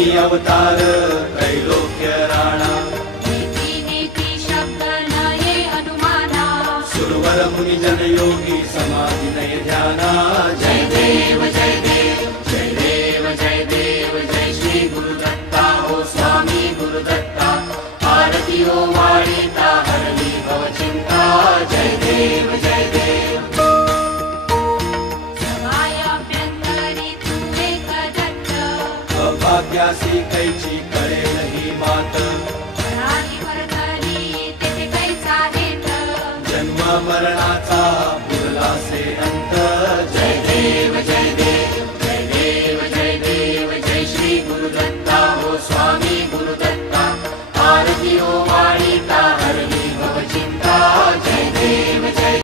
स्वामी अवतार त्रैलोक्य राणा नीती नीती शब्द नये अनुमाना सुरवर मुनि जन योगी समाधि नय ध्याना जय देव जय देव जय देव जय देव जय श्री गुरुदत्ता हो स्वामी गुरुदत्ता आरती हो वाळीता हरली भव चिंता जय देव जय देव सभायाभ्यंतरी तू एक दत्त अभाग्यासी कैची कळे नाही मात राणी वरधरी तेथे कैचा हेत जन्म मरणाचा